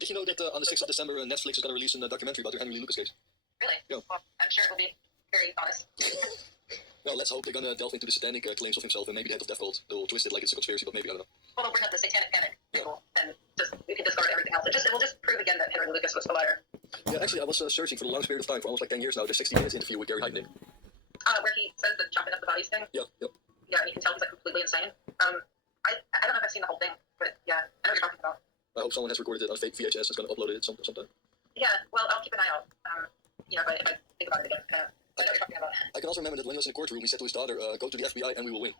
Did you know that on the 6th of December, Netflix is going to release a documentary about the Henry Lee Lucas case? Really? Yeah. Well, I'm sure it will be very honest. Well, let's hope they're going to delve into the satanic claims of himself and maybe the head of Death Cult. They'll twist it like it's a conspiracy, but maybe, I don't know. Well, they'll bring up the satanic panic table, and we can discard everything else. It will just prove again that Henry Lucas was the liar. Yeah, actually, I was searching for the longest period of time, for almost like 10 years now. There's 60 minutes interview with Gary Heidnik. Where he says the chopping up the bodies thing? Yeah, yep. Yeah, and you can tell he's like completely insane. I don't know if I've seen the whole thing, but yeah, I know what you're talking about. I hope someone has recorded it on a fake VHS and is going to upload it sometime. Yeah, well, I'll keep an eye out. If I think about it again. I know what you're talking about. I can also remember that when he was in the courtroom, he said to his daughter, go to the FBI and we will win.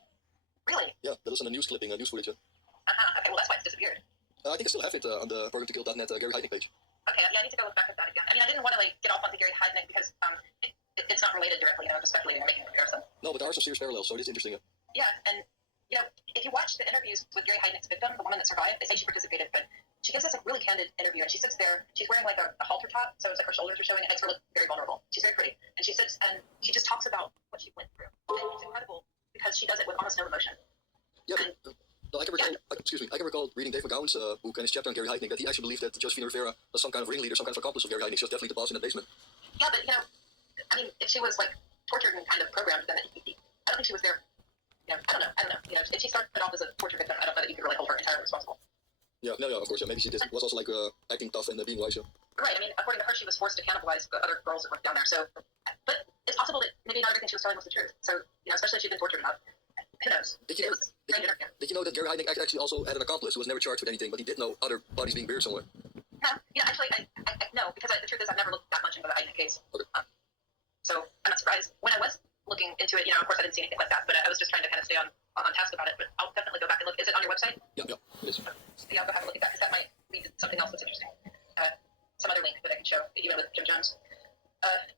Really? Yeah, that was on a news clipping, news footage. Okay, well, that's why it's disappeared. I think I still have it on the programtokill.net Gary Heidnik page. Okay, yeah, I need to go look back at that again. I mean, I didn't want to get off onto Gary Heidnik because it's not related directly. I'm just speculating or making a comparison. No, but there are some serious parallels, so it is interesting. Yeah, and if you watch the interviews with Gary Heidnik's victim, the woman that survived, they say she participated, but she gives us a really candid interview, and she sits there. She's wearing like a halter top, so it's like her shoulders are showing, and it's really very vulnerable. She's very pretty, and she sits and she just talks about what she went through, and it's incredible because she does it with almost no emotion. Yeah. I can recall reading Dave McGowan's book and his chapter on Gary Heidnik that he actually believed that Josephine Rivera was some kind of ringleader, some kind of accomplice of Gary Heidnik. She was definitely the boss in the basement. Yeah, but I mean, if she was like tortured and kind of programmed, then I don't think she was there. I don't know. If she started off as a torture victim, I don't know that you could really hold her entirely responsible. Yeah, of course. Yeah, maybe she was also like acting tough and being wise. Yeah. Right. I mean, according to her, she was forced to cannibalize the other girls that worked down there. So, but it's possible that maybe not everything she was telling was the truth. So, especially if she'd been tortured enough. Who knows? Did you know that Gary Heidnik actually also had an accomplice who was never charged with anything, but he did know other bodies being buried somewhere? No. Yeah, actually, I know, because the truth is I've never looked that much into the Heidnik case. Okay. So I'm not surprised. When I was looking into it, of course I didn't see anything like that, but I was just trying to kind of stay on task about it. But I'll definitely go back and look. Is it on your website? Yeah, it is. Yeah, I'll go have a look at that, because that might lead to something else that's interesting. Some other link that I can show, even with Jim Jones.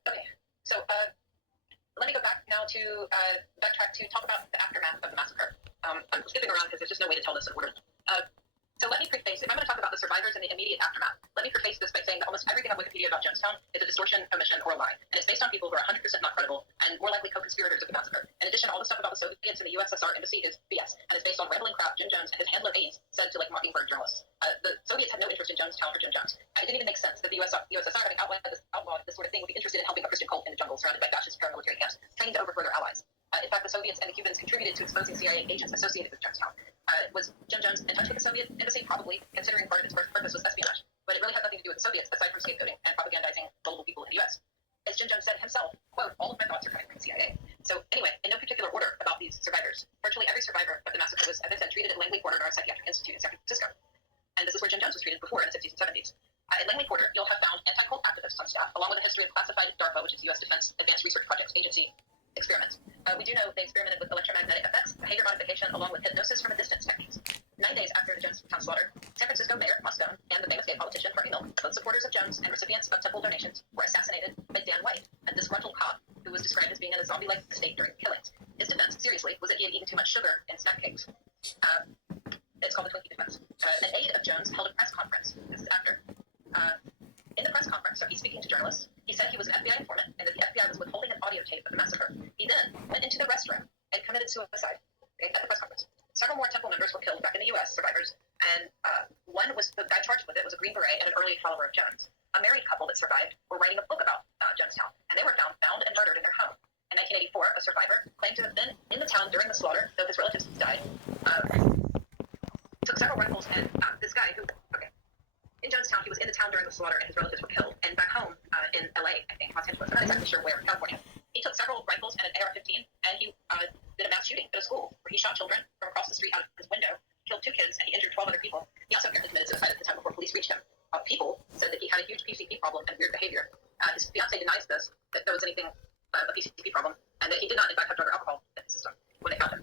Okay, so let me go back now to backtrack to talk about the aftermath of the massacre. I'm skipping around because there's just no way to tell this in order. So let me preface, if I'm going to talk about the survivors and the immediate aftermath, let me preface this by saying that almost everything on Wikipedia about Jonestown is a distortion, omission, or a lie. And it's based on people who are 100% not credible and more likely co-conspirators of the massacre. In addition, all the stuff about the Soviets and the USSR embassy is BS, and it's based on rambling crap Jim Jones and his handler aides said to Mockingbird journalists. The Soviets had no interest in Jonestown or Jim Jones. It didn't even make sense that the USSR, having outlawed this sort of thing, would be interested in helping a Christian cult in the jungle surrounded by fascist paramilitary camps, training to overthrow their allies. In fact, the Soviets and the Cubans contributed to exposing CIA agents associated with Jonestown. Was Jim Jones in touch with the Soviet embassy? Probably, considering part of its purpose was espionage. But it really had nothing to do with the Soviets, aside from scapegoating and propagandizing gullible people in the U.S. As Jim Jones said himself, quote, all of my thoughts are coming from the CIA. So anyway, in no particular order about these survivors, virtually every survivor of the massacre was, as I said, treated at Langley Porter Psychiatric Institute in San Francisco. And this is where Jim Jones was treated before in the 60s and 70s. At Langley Porter, you'll have found anti-cult activists on staff, along with a history of classified DARPA, which is U.S. Defense Advanced Research Projects Agency, experiments. We do know they experimented with electromagnetic effects, behavior modification, along with hypnosis from a distance techniques. 9 days after the Jonestown slaughter, San Francisco Mayor Moscone and the famous gay politician Harvey Milk, both supporters of Jones and recipients of temple donations, were assassinated by Dan White, a disgruntled cop who was described as being in a zombie-like state during killings. His defense, seriously, was that he had eaten too much sugar and snack cakes. It's called the Twinkie defense. An aide of Jones held a press conference. This is after. In the press conference, so he's speaking to journalists, he said he was an FBI informant and that the FBI was withholding an audio tape of the massacre. He then went into the restroom and committed suicide at the press conference. Several more temple members were killed back in the U.S., survivors, and one was the guy charged with it was a Green Beret and an early follower of Jones. A married couple that survived were writing a book about Jonestown, and they were found bound and murdered in their home. In 1984, a survivor claimed to have been in the town during the slaughter, though his relatives died. Took several rifles, and this guy who, in Jonestown, he was in the town during the slaughter, and his relatives were killed. And back home in L.A., I think, Los Angeles, I'm not exactly sure where, California, he took several rifles and an AR-15, and he did a mass shooting at a school where he shot children from across the street out of his window, killed 2 kids, and he injured 12 other people. He also apparently committed suicide at the time before police reached him. People said that he had a huge PCP problem and weird behavior. His fiancée denies this, that there was anything a PCP problem, and that he did not, in fact, have drug or alcohol in his system when they found him.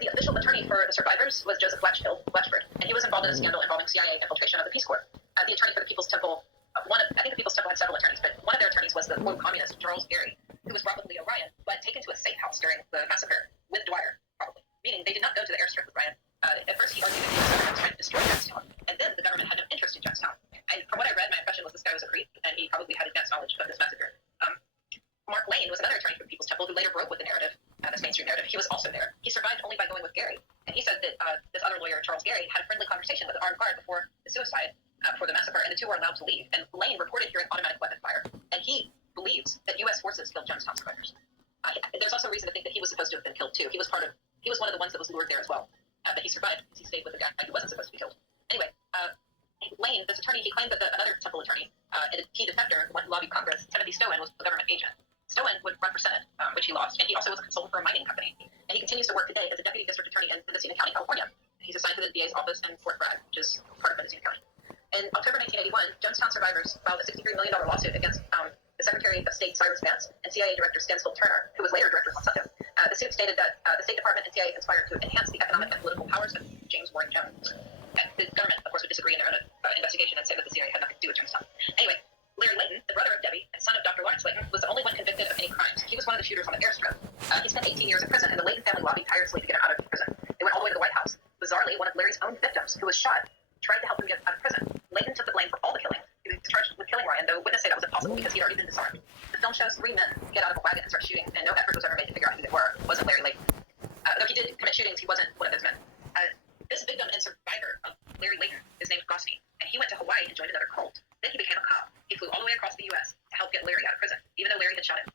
The official attorney for the survivors was Joseph Blatchford, and he was involved in a scandal involving CIA infiltration of the Peace Corps. The attorney for the People's Temple, I think the People's Temple had several attorneys, but one of their attorneys was the quote communist Charles Gary, who was brought with Leo Ryan, but taken to a safe house during the massacre with Dwyer, probably. Meaning they did not go to the airstrip with Ryan. At first he argued that the US government was trying to destroy Jonestown, and then the government had no interest in Jonestown. And from what I read, my impression was this guy was a creep, and he probably had advanced knowledge of this massacre. Mark Lane was another attorney for the People's Temple who later broke with the narrative, this mainstream narrative. He was also there. He survived only by going with Gary. And he said that this other lawyer, Charles Gary, had a friendly conversation with an armed guard before the suicide, before before the massacre, and the two were allowed to leave. And Lane reported hearing automatic weapon fire, and he believes that U.S. forces killed Jonestown survivors. There's also reason to think that he was supposed to have been killed too. He was one of the ones that was lured there as well, but he survived because he stayed with the guy who wasn't supposed to be killed. Anyway, Lane, this attorney, he claimed that another temple attorney, a key defector, lobbied Congress. Timothy Stowen was a government agent. Stowen would run for Senate, which he lost, and he also was a consultant for a mining company. And he continues to work today as a deputy district attorney in Mendocino County, California. He's assigned to the DA's office in Fort Bragg, which is part of Mendocino County. In October 1981, Jonestown survivors filed a $63 million lawsuit against the Secretary of State Cyrus Vance and CIA Director Stansfield Turner, who was later director of Monsanto. The suit stated that the State Department and CIA conspired to enhance the economic and political powers of James Warren Jones. The government, of course, would disagree in their own investigation and say that the CIA had nothing to do with Jonestown. Anyway, Larry Layton, the brother of Debbie and son of Dr. Lawrence Layton, was the only one convicted of any crimes. He was one of the shooters on the airstrip. He spent 18 years in prison, and the Layton family lobbied tirelessly to get him out of prison. They went all the way to the White House. Bizarrely, one of Larry's own victims, who was shot, tried to help him get out of prison. Layton took the blame for all the killing. He was charged with killing Ryan, though witnesses say that was impossible because he'd already been disarmed. The film shows 3 men get out of a wagon and start shooting, and no effort was ever made to figure out who they were. It wasn't Larry Layton. Though he did commit shootings, he wasn't one of those men. This victim and survivor of Larry Layton is named Gosney, and he went to Hawaii and joined another cult. Then he became a cop. He flew all the way across the U.S. to help get Larry out of prison, even though Larry had shot him.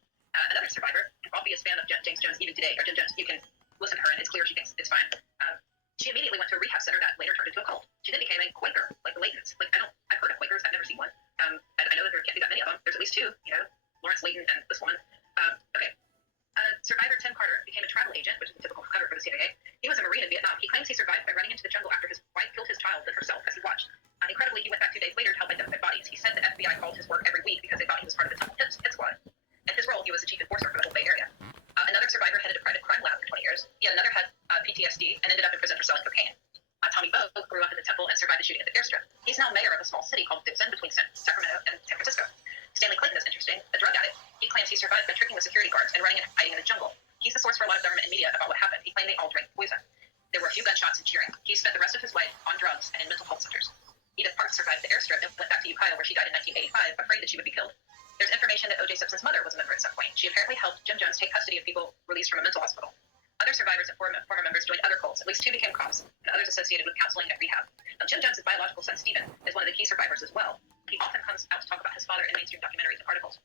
Another survivor, an obvious fan of James Jones even today, or Jim Jones, you can listen to her and it's clear she thinks it's fine. She immediately went to a rehab center that later turned into a cult. She then became a Quaker, like the Laytons. I've heard of Quakers, I've never seen one. I know that there can't be that many of them. There's at least 2, Lawrence Layton and this woman. Survivor Tim Carter became a travel agent, which is a typical cover for the CIA. He was a Marine in Vietnam. He claims he survived by running into the jungle after his wife killed his child and herself as he watched. Incredibly, he went back 2 days later to help identify bodies. He said the FBI called his work every week because they thought he was part of the Temple hit squad. In his role, he was the chief enforcer for the whole Bay Area. Another survivor headed a private crime lab for 20 years. Yet another had PTSD and ended up in prison for selling cocaine. Tommy Bowe grew up in the Temple and survived the shooting at the airstrip. He's now mayor of a small city called Dixon between Sacramento and San Francisco. Stanley Clinton is interesting, a drug addict. He claims he survived by tricking the security guards and running and hiding in the jungle. He's the source for a lot of government and media about what happened. He claimed they all drank poison. There were a few gunshots and cheering. He spent the rest of his life on drugs and in mental health centers. Edith Parks survived the airstrip and went back to Ukiah, where she died in 1985, afraid that she would be killed. There's information that O.J. Simpson's mother was a member at some point. She apparently helped Jim Jones take custody of people released from a mental hospital. Other survivors and former members joined other cults. At least 2 became cops, and others associated with counseling and rehab. Now, Jim Jones' biological son, Stephen, is one of the key survivors as well. He often comes out to talk about his father in mainstream documentaries and articles.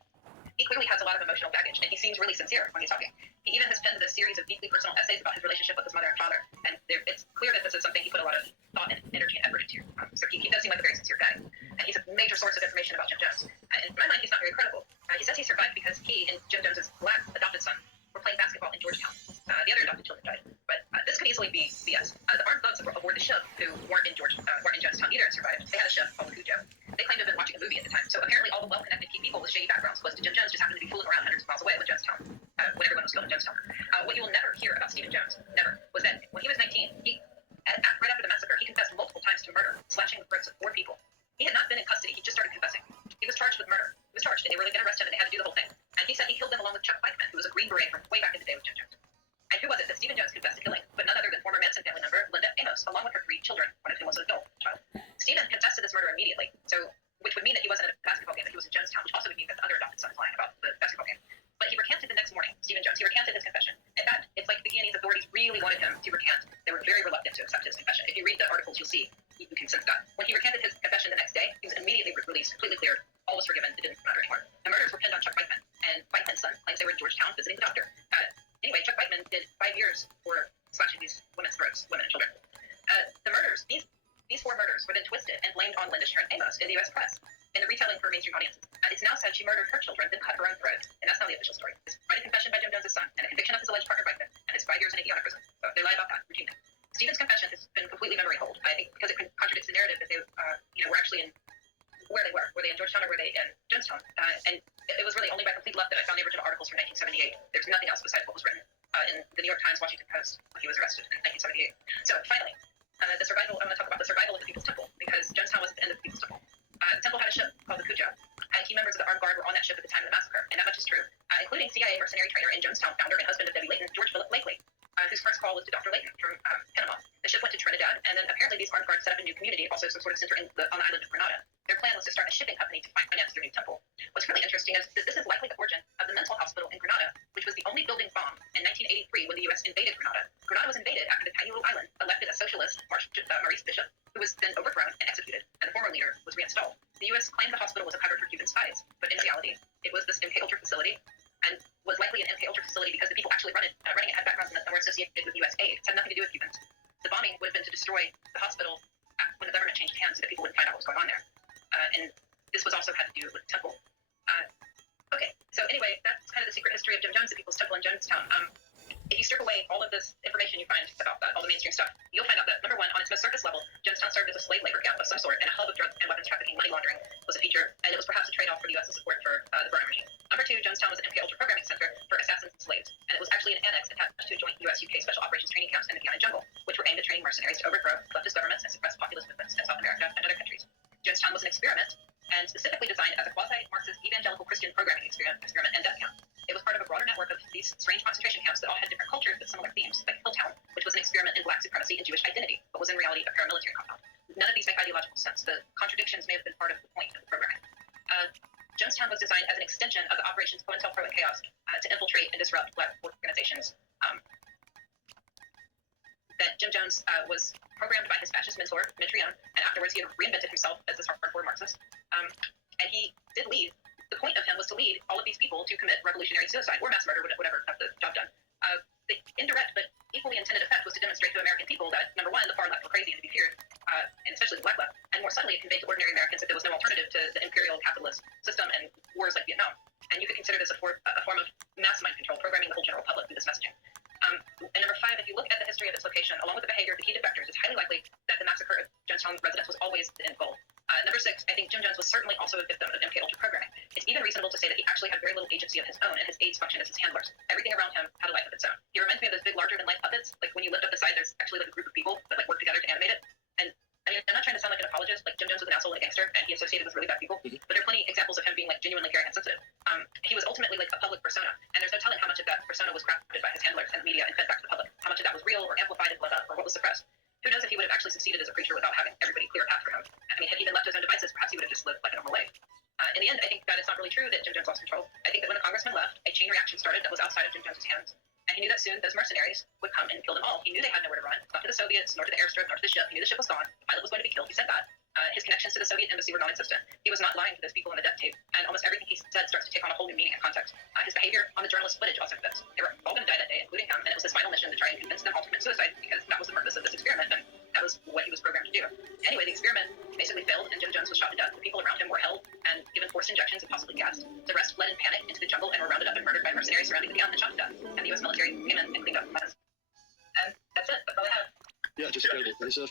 He clearly has a lot of emotional baggage, and he seems really sincere when he's talking. He even has penned a series of deeply personal essays about his relationship with his mother and father, and it's clear that this is something he put a lot of thought and energy and effort into. So he does seem like a very sincere guy, and he's a major source of information about Jim Jones. In my mind, he's not very credible. He says he survived because he and Jim Jones' black adopted son were playing basketball in Georgetown. The other adopted children died, but this could easily be BS. The armed thugs aboard the ship who weren't in Jonestown either and survived. They had a ship called the Cujo. They claimed to have been watching a movie at the time, so apparently all the well-connected key people with shady backgrounds was to Jim Jones just happened to be fooling around hundreds of miles away with Jonestown when everyone was killed in Jonestown. What you will never hear about Stephen Jones, never, was that when he was 19, right after the massacre, he confessed multiple times to murder, slashing the throats of 4 people. He had not been in custody. He just started confessing. He was charged with murder. He was charged, and they were going to arrest him, and they had to do the whole thing. And he said he killed them along with Chuck Blackman, who was a Green Beret from way back in the day with Jim Jones. And who was it that Stephen Jones confessed to killing? But none other than former Manson family member Linda Amos, along with her 3 children, one of whom was an adult child. Stephen confessed to this murder immediately, which would mean that he wasn't at a basketball game, that he was in Jonestown, which also would mean that the other adopted son is lying about the basketball game. But he recanted the next morning, Stephen Jones. He recanted his confession. In fact, it's like the Guyanese authorities really wanted him to recant. They were very reluctant to accept his confession. If you read the articles, you'll see you can sense that. When he recanted his confession the next day, he was immediately released, completely cleared. All was forgiven. It didn't matter anymore. The murders were pinned on Chuck Whiteman, and Whiteman's son claims they were in Georgetown visiting the doctor. Anyway, Chuck Whiteman did 5 years for slashing these women's throats, women and children. The murders, these 4 murders were then twisted and blamed on Linda Sharon Amos in the U.S. press in the retelling for mainstream audiences. It's now said she murdered her children, then cut her own throat, and that's not the official story. It's a confession by Jim Jones' son, and a conviction of his alleged partner Whiteman, and his 5 years in Indiana prison. So they lie about that routinely. Stephen's confession has been completely memory hold, I think, because it contradicts the narrative that they were actually in where they were. Were they in Georgetown or were they in Jonestown? And it was really only by complete luck that I found the original articles from 1978. There's nothing else besides what was written in the New York Times, Washington Post when he was arrested in 1978. So finally, I'm going to talk about the survival of the People's Temple, because Jonestown wasn't the end of the People's Temple. The temple had a ship called the Cujo, and key members of the armed guard were on that ship at the time of the massacre, and that much is true, including CIA mercenary trainer and Jonestown founder and husband of Debbie Layton, George Philip Blakely, whose first call was to Dr. Layton from Panama. The ship went to Trinidad, and then apparently these armed guards set up a new community, also some sort of center on the island of Grenada. Their plan was to start a shipping company to finance their new temple. What's really interesting is that this is likely the origin of the mental hospital in Grenada, which was the only building bombed in 1983 when the U.S. invaded Grenada. Grenada was invaded after the tiny little island elected a socialist, Maurice Bishop, who was then overthrown and executed, and the former leader was reinstalled. The U.S. claimed the hospital was a cover for Cuban spies, but in reality, it was this MK Ultra facility, and was likely an MK Ultra facility because the people actually running it had backgrounds that were associated with U.S. aid. It had nothing to do with Cubans. The bombing would have been to destroy the hospital when the government changed hands so that people wouldn't find out what was going on there. And this was also had to do with the temple. Okay, so anyway, that's kind of the secret history of Jim Jones, the People's Temple in Jonestown. If you strip away all of this information you find about that, all the mainstream stuff, you'll find out that, number one, on its most surface level, Jonestown served as a slave labor camp of some sort, and a hub of drug and weapons trafficking, money laundering was a feature, and it was perhaps a trade-off for the U.S.'s support for the Burnham regime. Number two, Jonestown was an MK Ultra programming center for assassins and slaves, and it was actually an annex attached to joint U.S.-UK special operations training camps in the Guyana jungle, which were aimed at training mercenaries to overthrow leftist governments and suppress populist movements in South America and other countries. Jonestown was an experiment, and specifically designed as a quasi-Marxist evangelical Christian programming experiment and death camp. It was part of a broader network of these strange concentration camps that all had different cultures but similar themes, like Hilltown, which was an experiment in black supremacy and Jewish identity, but was in reality a paramilitary compound. None of these make ideological sense. The contradictions may have been part of the point of the programming. Jonestown was designed as an extension of the Operations COINTELPRO and Chaos to infiltrate and disrupt black organizations. That Jim Jones was programmed by his fascist mentor, Mitrione, and afterwards he had reinvented himself as this hardcore Marxist. And he did lead. The point of him was to lead all of these people to commit revolutionary suicide or mass murder, whatever, got the job done. The indirect but equally intended effect was to demonstrate to American people that, number one, the far left were crazy and to be feared, and especially the black left, and more subtly it conveyed to ordinary Americans that there was no alternative to the imperial capitalist system and wars like Vietnam. And you could consider this a form of mass mind control, programming the whole general public through this messaging. And number five, if you look at the history of its location, along with the behavior of the key defectors, it's highly likely that the massacre of Jonestown residents was always the end goal. Number six, I think Jim Jones was certainly also a victim of MK Ultra programming. It's even reasonable to say that he actually had very little agency of his own, and his aides functioned as his handlers. Everything around him had a life of its own. He reminds me of those big, larger-than-life puppets. Like when you lift up the side, there's actually like a group of people that like work together to animate it. And I mean, I'm not trying to sound like an apologist. Like Jim Jones was an asshole and a gangster, and he associated with really bad people. But there are plenty examples of him being like genuinely caring and sensitive. He was ultimately like a public persona, and there's no telling how much of that persona was crafted by his handlers and the media and fed back to the public. How much of that was real or amplified and bled up, or what was suppressed. Who knows if he would have actually succeeded as a preacher without having everybody clear a path for him? I mean, had he been left to his own devices, perhaps he would have just lived like a normal life. In the end, I think that it's not really true that Jim Jones lost control. I think that when the congressman left, a chain reaction started that was outside of Jim Jones' hands. And he knew that soon those mercenaries would come and kill them all. He knew they had nowhere to run, not to the Soviets, nor to the airstrip, nor to the ship. He knew the ship was gone. The pilot was going to be killed. He said that. His connections to the Soviet embassy were non-existent. He was not lying to those people on the death tape. And almost everything he said starts to take on a whole new meaning and context. His behavior on the journalist footage also fits. They were all going to die that day, including him. And it was his final mission to try and convince them all to commit suicide, because that was the purpose of this experiment. And that was what he was programmed to do. Anyway, the experiment basically failed, and Jim Jones was shot to death. The people around him were held and given forced injections and possibly gassed. The rest fled in panic into the jungle and were rounded up and murdered by mercenaries surrounding the camp and shot to death. And the U.S. military came in and cleaned up the mess. And that's it. That's all I have. Yeah, just incredible. There's a